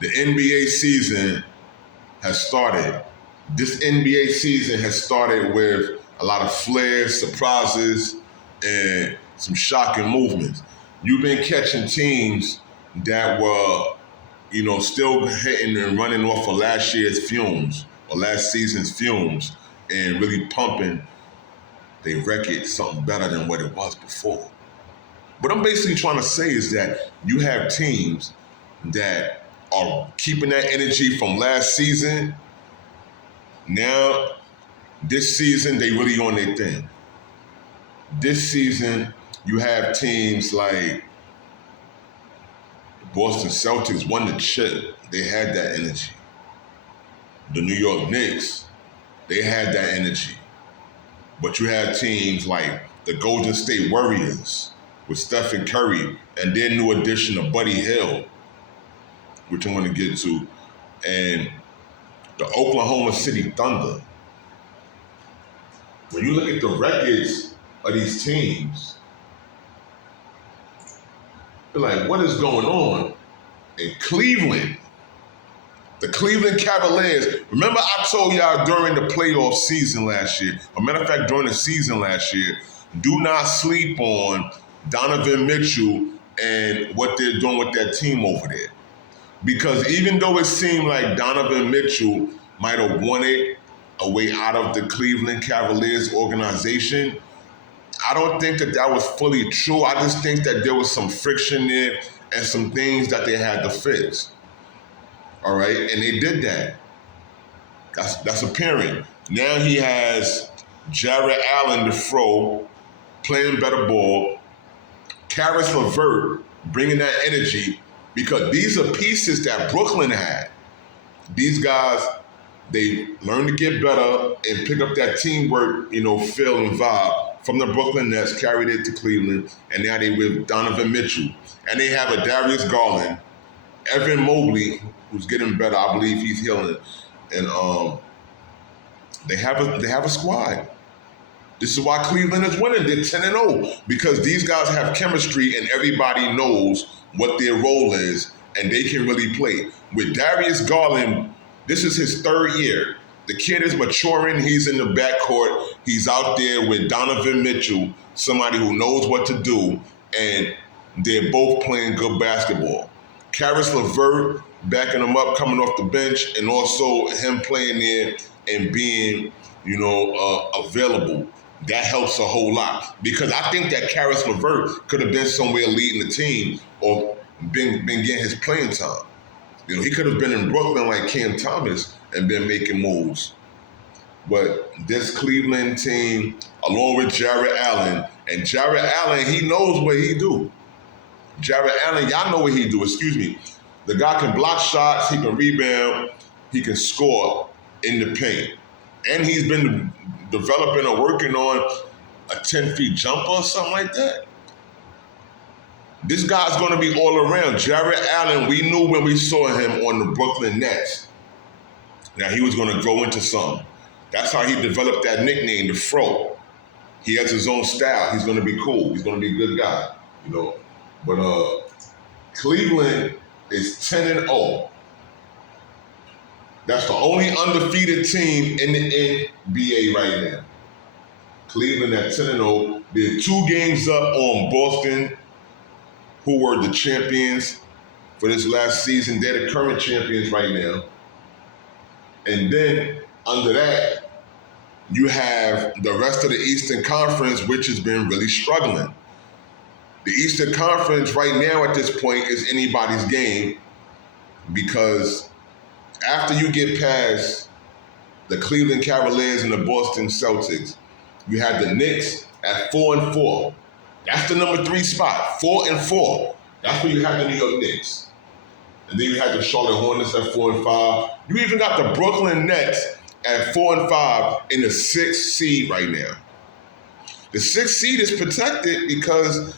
The NBA season has started. This NBA season has started with a lot of flares, surprises, and some shocking movements. You've been catching teams that were, still hitting and running off of last year's fumes or last season's fumes and really pumping their record something better than what it was before. What I'm basically trying to say is that you have teams that are keeping that energy from last season. Now, this season, they really on their thing. This season, you have teams like Boston Celtics won the chip. They had that energy. The New York Knicks, they had that energy. But you have teams like the Golden State Warriors with Stephen Curry and their new addition of Buddy Hield, which I'm going to get to, and the Oklahoma City Thunder. When you look at the records of these teams, you're like, what is going on in Cleveland? The Cleveland Cavaliers. Remember I told y'all during the playoff season last year, a matter of fact, during the season last year, do not sleep on Donovan Mitchell and what they're doing with that team over there. Because even though it seemed like Donovan Mitchell might have wanted a way out of the Cleveland Cavaliers organization, I don't think that that was fully true. I just think that there was some friction there and some things that they had to fix. All right, and they did that. That's apparent. Now he has Jarrett Allen, the fro, playing better ball. Karis LeVert bringing that energy, because these are pieces that Brooklyn had. These guys, they learn to get better and pick up that teamwork, feel and vibe from the Brooklyn Nets, carried it to Cleveland, and now they with Donovan Mitchell. And they have a Darius Garland, Evan Mobley, who's getting better. I believe he's healing. And they have a squad. This is why Cleveland is winning. They're 10-0, because these guys have chemistry and everybody knows what their role is and they can really play. With Darius Garland, this is his third year. The kid is maturing. He's in the backcourt. He's out there with Donovan Mitchell, somebody who knows what to do, and they're both playing good basketball. Karis LeVert backing him up, coming off the bench, and also him playing there and being, available. That helps a whole lot, because I think that Karis LeVert could have been somewhere leading the team or been getting his playing time. He could have been in Brooklyn like Cam Thomas and been making moves. But this Cleveland team, along with Jarrett Allen, and Jarrett Allen, he knows what he do. Jarrett Allen, y'all know what he do, The guy can block shots, he can rebound, he can score in the paint. And he's been developing or working on a 10-feet jumper or something like that. This guy's going to be all around. Jarrett Allen, we knew when we saw him on the Brooklyn Nets. Now he was going to grow into something. That's how he developed that nickname, the Fro. He has his own style. He's going to be cool. He's going to be a good guy, But Cleveland is 10-0. That's the only undefeated team in the NBA right now. Cleveland at 10-0. They're 2 games up on Boston, who were the champions for this last season. They're the current champions right now. And then under that, you have the rest of the Eastern Conference, which has been really struggling. The Eastern Conference right now at this point is anybody's game, because after you get past the Cleveland Cavaliers and the Boston Celtics, you have the Knicks at 4-4. That's the number 3 spot, 4-4. That's where you have the New York Knicks. And then you have the Charlotte Hornets at 4-5. You even got the Brooklyn Nets at 4-5 in the 6th seed right now. The 6th seed is protected because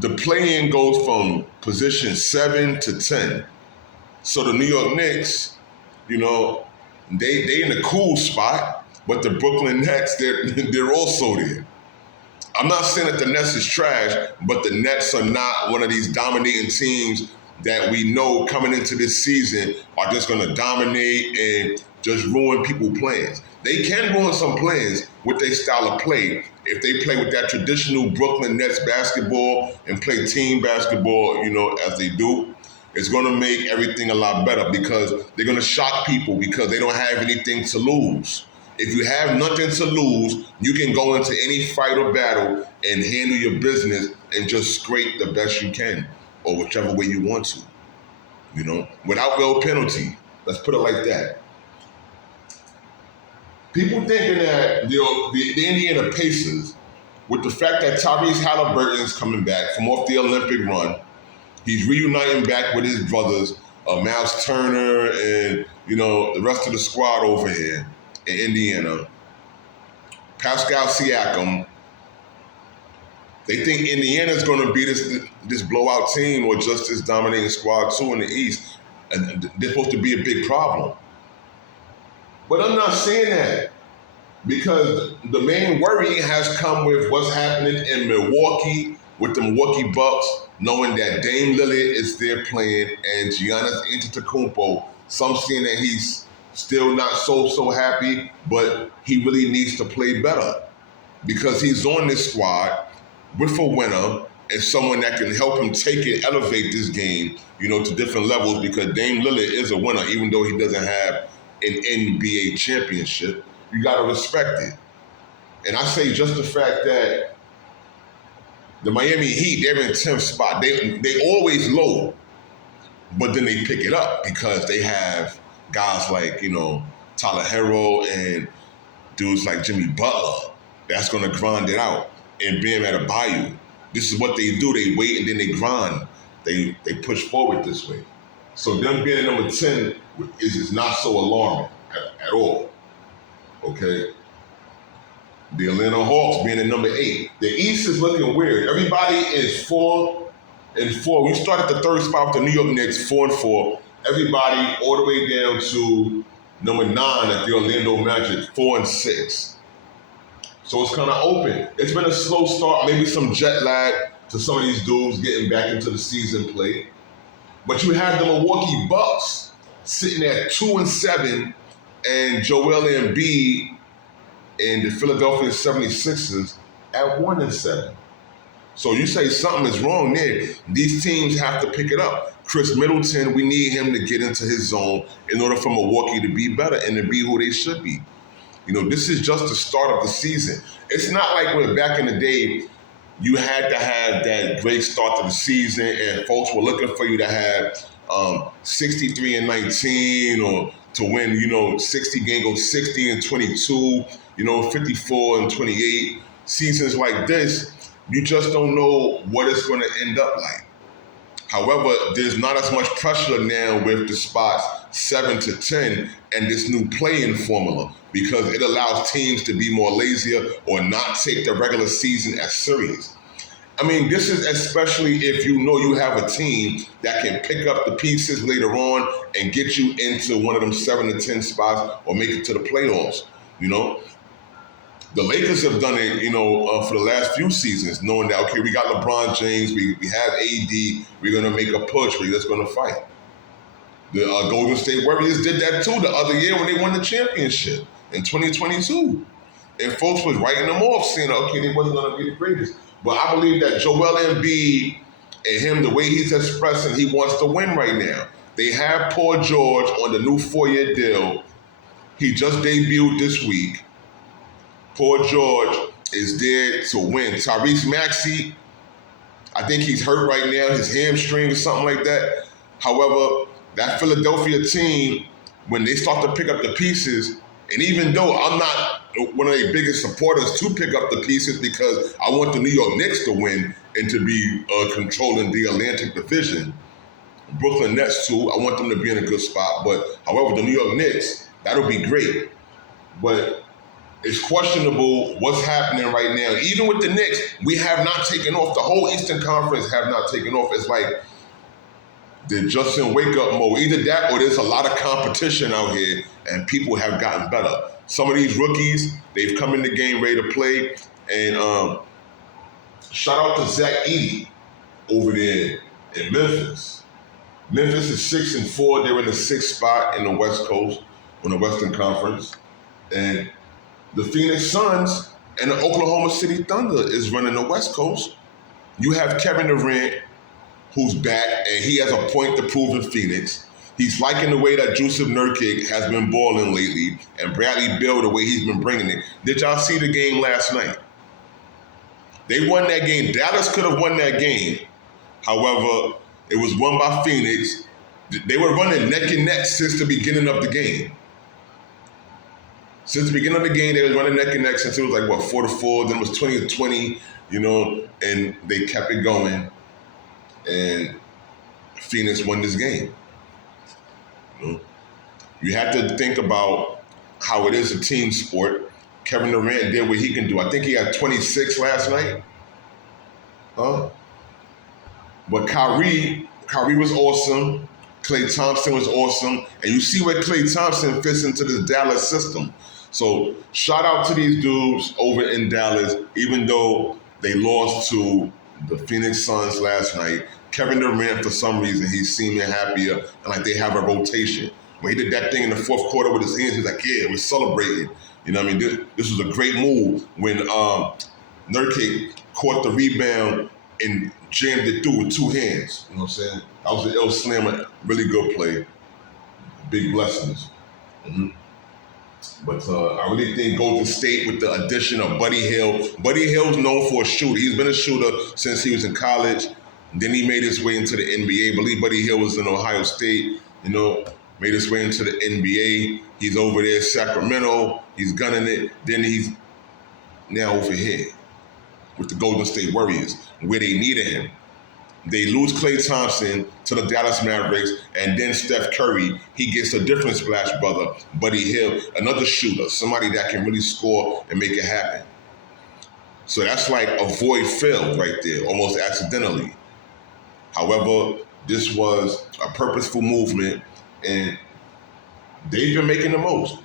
the play-in goes from position 7 to 10. So the New York Knicks, they in a cool spot, but the Brooklyn Nets, they're also there. I'm not saying that the Nets is trash, but the Nets are not one of these dominating teams that we know coming into this season are just going to dominate and just ruin people's plans. They can ruin some plans with their style of play if they play with that traditional Brooklyn Nets basketball and play team basketball, as they do. It's going to make everything a lot better because they're going to shock people because they don't have anything to lose. If you have nothing to lose, you can go into any fight or battle and handle your business and just scrape the best you can or whichever way you want to, without no penalty. Let's put it like that. People thinking that the Indiana Pacers, with the fact that Tyrese Halliburton is coming back from off the Olympic run, he's reuniting back with his brothers, Miles Turner and, the rest of the squad over here in Indiana. Pascal Siakam. They think Indiana's going to be this blowout team or just this dominating squad too in the East. And they're supposed to be a big problem. But I'm not saying that because the main worry has come with what's happening in Milwaukee with the Milwaukee Bucks, knowing that Dame Lillard is there playing and Giannis Antetokounmpo. Some saying that he's still not so happy, but he really needs to play better because he's on this squad with a winner and someone that can help him take and elevate this game, to different levels because Dame Lillard is a winner, even though he doesn't have an NBA championship. You got to respect it. And I say just the fact that the Miami Heat, they're in 10th spot. They always low, but then they pick it up because they have guys like, Tyler Herro and dudes like Jimmy Butler that's going to grind it out. And Bam Adebayo. This is what they do. They wait and then they grind. They push forward this way. So them being at number 10 is not so alarming at all. Okay? The Atlanta Hawks being at number 8. The East is looking weird. Everybody is 4-4. We start at the third spot with the New York Knicks, 4-4. Everybody all the way down to number 9 at the Orlando Magic, 4-6. So it's kind of open. It's been a slow start, maybe some jet lag to some of these dudes getting back into the season play. But you have the Milwaukee Bucks sitting at 2-7 and Joel Embiid and the Philadelphia 76ers at 1-7. So you say something is wrong there. These teams have to pick it up. Chris Middleton, we need him to get into his zone in order for Milwaukee to be better and to be who they should be. This is just the start of the season. It's not like when back in the day, you had to have that great start to the season and folks were looking for you to have 63-19 or to win, 60 game, go 60-22, 54-28. Seasons like this, you just don't know what it's going to end up like. However, there's not as much pressure now with the spots 7 to 10 and this new play-in formula because it allows teams to be more lazier or not take the regular season as serious. I mean, this is especially if you know you have a team that can pick up the pieces later on and get you into one of them 7 to 10 spots or make it to the playoffs, The Lakers have done it, for the last few seasons, knowing that, okay, we got LeBron James, we have AD, we're going to make a push, we're just going to fight. The Golden State Warriors did that too the other year when they won the championship in 2022. And folks was writing them off, saying, okay, they wasn't going to be the greatest. But I believe that Joel Embiid and him, the way he's expressing, he wants to win right now. They have Paul George on the new 4-year deal. He just debuted this week. Paul George is there to win. Tyrese Maxey, I think he's hurt right now, his hamstring or something like that. However, that Philadelphia team, when they start to pick up the pieces, and even though I'm not one of their biggest supporters to pick up the pieces because I want the New York Knicks to win and to be controlling the Atlantic Division, Brooklyn Nets too, I want them to be in a good spot. But however, the New York Knicks, that'll be great. But it's questionable what's happening right now. Even with the Knicks, we have not taken off. The whole Eastern Conference have not taken off. It's like they're just in wake-up mode. Either that or there's a lot of competition out here and people have gotten better. Some of these rookies, they've come in the game ready to play. And shout out to Zach Edey over there in Memphis. Memphis is 6-4. They're in the sixth spot in the West Coast, on the Western Conference. And the Phoenix Suns and the Oklahoma City Thunder is running the West Coast. You have Kevin Durant, who's back, and he has a point to prove in Phoenix. He's liking the way that Jusuf Nurkic has been balling lately, and Bradley Beal, the way he's been bringing it. Did y'all see the game last night? They won that game. Dallas could have won that game. However, it was won by Phoenix. They were running neck and neck since the beginning of the game. Since the beginning of the game, they were running neck and neck since it was like, what, 4-4, then it was 20-20, and they kept it going. And Phoenix won this game. You have to think about how it is a team sport. Kevin Durant did what he can do. I think he had 26 last night. But Kyrie was awesome. Klay Thompson was awesome. And you see where Klay Thompson fits into the Dallas system. So shout out to these dudes over in Dallas, even though they lost to the Phoenix Suns last night. Kevin Durant, for some reason, he's seeming happier and like they have a rotation. When he did that thing in the fourth quarter with his hands, he's like, yeah, we're celebrating. You know what I mean? This was a great move when Nurkic caught the rebound and jammed it through with two hands. You know what I'm saying? That was an ill slammer, really good play. Big blessings. Mm-hmm. But I really think Golden State with the addition of Buddy Hield. Buddy Hield's known for a shooter. He's been a shooter since he was in college. Then he made his way into the NBA. I believe Buddy Hield was in Ohio State, made his way into the NBA. He's over there in Sacramento. He's gunning it. Then he's now over here with the Golden State Warriors, where they needed him. They lose Klay Thompson to the Dallas Mavericks, and then Steph Curry, he gets a different splash brother, Buddy Hield, another shooter, somebody that can really score and make it happen. So that's like a void filled right there, almost accidentally. However, this was a purposeful movement, and they've been making the most.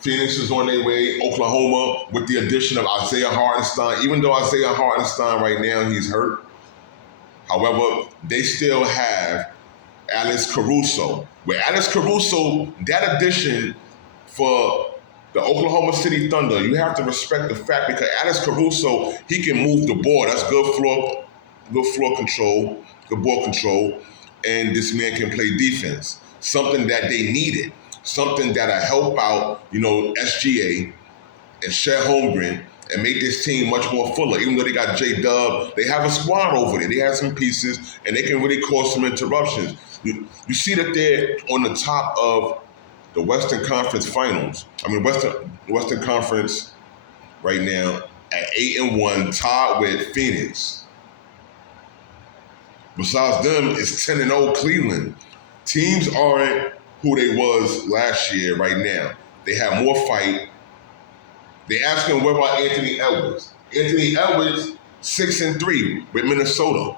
Phoenix is on their way. Oklahoma, with the addition of Isaiah Hartenstein, even though Isaiah Hartenstein right now, he's hurt. However, they still have Alex Caruso. Where Alex Caruso, that addition for the Oklahoma City Thunder, you have to respect the fact because Alex Caruso, he can move the ball. That's good floor control, good ball control, and this man can play defense. Something that they needed. Something that'll help out, SGA and Chet Holmgren and make this team much more fuller. Even though they got J-Dub, they have a squad over there. They have some pieces, and they can really cause some interruptions. You see that they're on the top of the Western Conference Finals. Western Conference right now at 8-1, tied with Phoenix. Besides them, it's 10-0 Cleveland. Teams aren't who they was last year right now. They have more fight. They asking, what about Anthony Edwards? Anthony Edwards, 6-3 with Minnesota.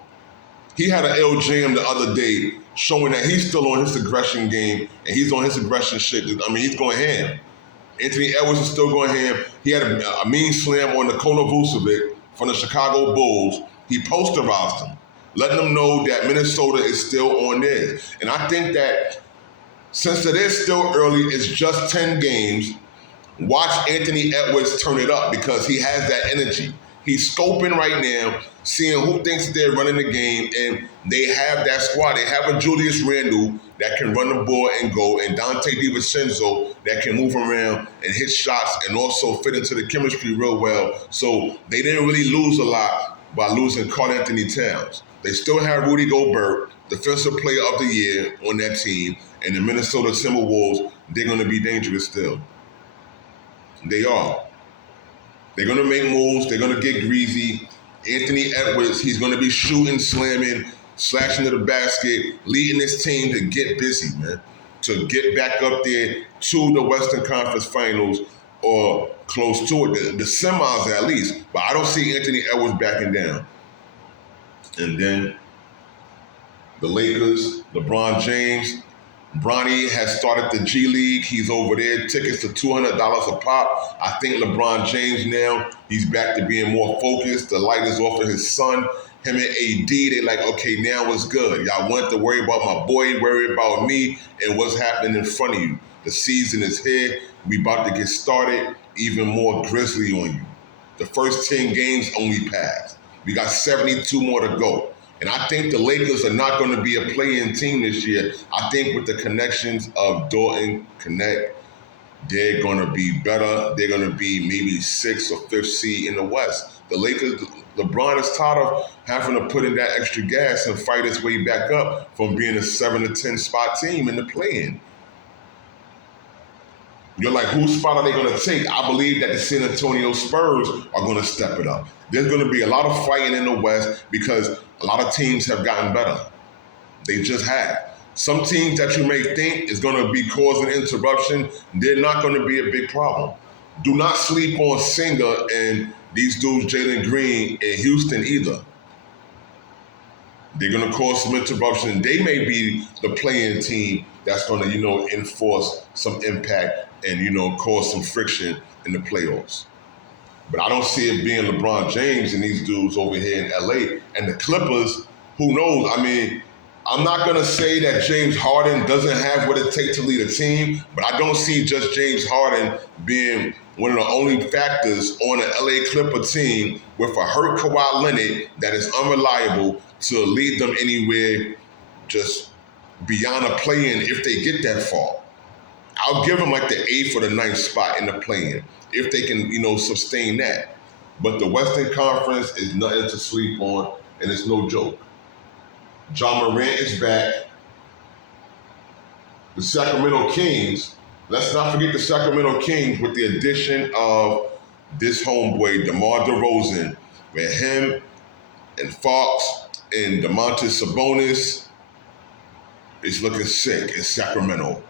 He had an L jam the other day showing that he's still on his aggression game and he's on his aggression shit. He's going ham. Anthony Edwards is still going ham. He had a mean slam on Nikola Vucevic from the Chicago Bulls. He posterized him, letting them know that Minnesota is still on theirs. And I think that since it is still early, it's just 10 games, watch Anthony Edwards turn it up because he has that energy. He's scoping right now, seeing who thinks they're running the game, and they have that squad. They have a Julius Randle that can run the ball and go, and Dante DiVincenzo that can move around and hit shots and also fit into the chemistry real well. So they didn't really lose a lot by losing Karl Anthony Towns. They still have Rudy Gobert, Defensive Player of the Year, on that team. And the Minnesota Timberwolves, they're going to be dangerous still. They are. They're going to make moves. They're going to get greasy. Anthony Edwards, he's going to be shooting, slamming, slashing to the basket, leading this team to get busy, man, to get back up there to the Western Conference Finals or close to it, the semis at least. But I don't see Anthony Edwards backing down. And then the Lakers, LeBron James, Bronny has started the G League. He's over there. Tickets to $200 a pop. I think LeBron James now, he's back to being more focused. The light is off of his son. him and AD, they like, okay, now what's good? Y'all want to worry about my boy, worry about me, and what's happening in front of you. The season is here. We about to get started. Even more grizzly on you. The first 10 games only passed. We got 72 more to go. And I think the Lakers are not going to be a play-in team this year. I think with the connections of Dalton Connect, they're going to be better. They're going to be maybe 6th or 5th seed in the West. The Lakers, LeBron is tired of having to put in that extra gas and fight his way back up from being a 7 to 10 spot team in the play-in. You're like, whose spot are they going to take? I believe that the San Antonio Spurs are going to step it up. There's going to be a lot of fighting in the West because a lot of teams have gotten better. They just have. Some teams that you may think is going to be causing interruption, they're not going to be a big problem. Do not sleep on Singer and these dudes, Jalen Green and Houston either. They're going to cause some interruption. They may be the playing team that's going to, enforce some impact and, cause some friction in the playoffs. But I don't see it being LeBron James and these dudes over here in LA. And the Clippers, who knows? I mean, I'm not going to say that James Harden doesn't have what it takes to lead a team, but I don't see just James Harden being one of the only factors on an LA Clipper team with a hurt Kawhi Leonard that is unreliable to lead them anywhere just beyond a play-in if they get that far. I'll give them like the 8th or the 9th spot in the play-in if they can, sustain that. But the Western Conference is nothing to sleep on, and it's no joke. John Morant is back. The Sacramento Kings, let's not forget the Sacramento Kings with the addition of this homeboy, DeMar DeRozan, with him and Fox and Domantas Sabonis. It's looking sick in Sacramento.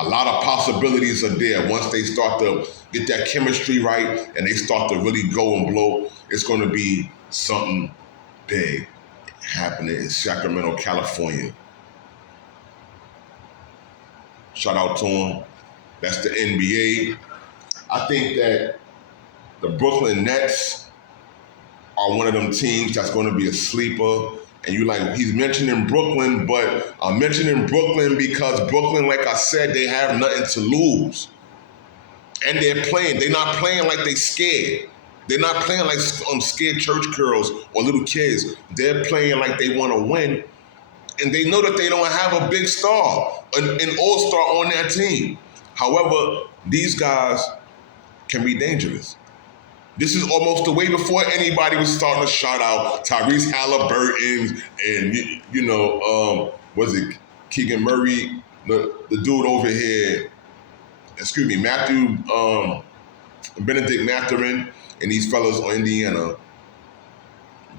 A lot of possibilities are there once they start to get that chemistry right and they start to really go and blow. It's going to be something big happening in Sacramento, California. Shout out to them. That's the NBA. I think that the Brooklyn Nets are one of them teams that's going to be a sleeper. And you like, he's mentioning Brooklyn, but I'm mentioning Brooklyn because Brooklyn, like I said, they have nothing to lose. And they're not playing like they scared. They're not playing like scared church girls or little kids. They're playing like they want to win. And they know that they don't have a big star, an all-star on that team. However, these guys can be dangerous. This is almost the way before anybody was starting to shout out Tyrese Halliburton and, was it Keegan Murray, the dude over here, Matthew, Benedict Mathurin, and these fellas on Indiana.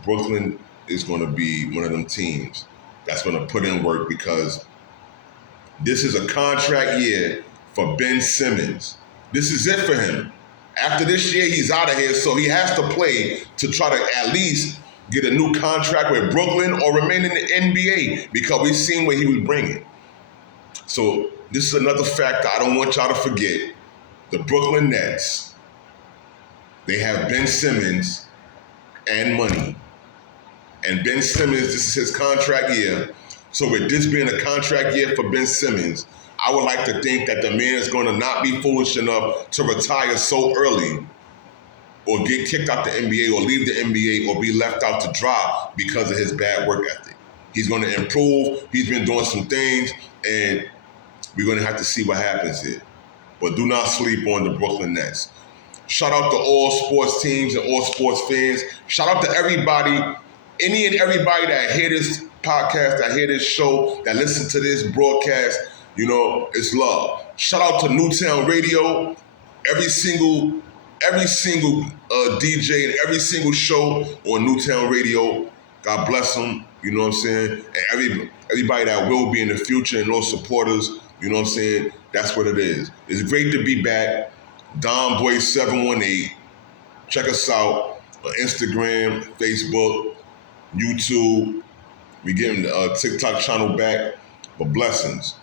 Brooklyn is going to be one of them teams that's going to put in work because this is a contract year for Ben Simmons. This is it for him. After this year, he's out of here, so he has to play to try to at least get a new contract with Brooklyn or remain in the NBA because we've seen what he was bringing. So this is another factor I don't want y'all to forget. The Brooklyn Nets, they have Ben Simmons and money. And Ben Simmons, this is his contract year. So with this being a contract year for Ben Simmons, I would like to think that the man is going to not be foolish enough to retire so early or get kicked out the NBA or leave the NBA or be left out to dry because of his bad work ethic. He's going to improve. He's been doing some things, and we're going to have to see what happens here. But do not sleep on the Brooklyn Nets. Shout out to all sports teams and all sports fans. Shout out to everybody, any and everybody that hear this podcast, that hear this show, that listen to this broadcast. It's love. Shout out to Newtown Radio, every single DJ and every single show on Newtown Radio. God bless them, you know what I'm saying? And everybody that will be in the future and those supporters, you know what I'm saying? That's what it is. It's great to be back. DonBoy 718. Check us out on Instagram, Facebook, YouTube. We getting the TikTok channel back. But blessings.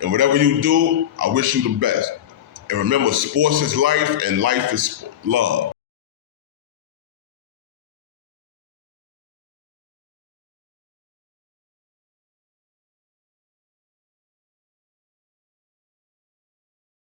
And whatever you do, I wish you the best. And remember, sports is life and life is love.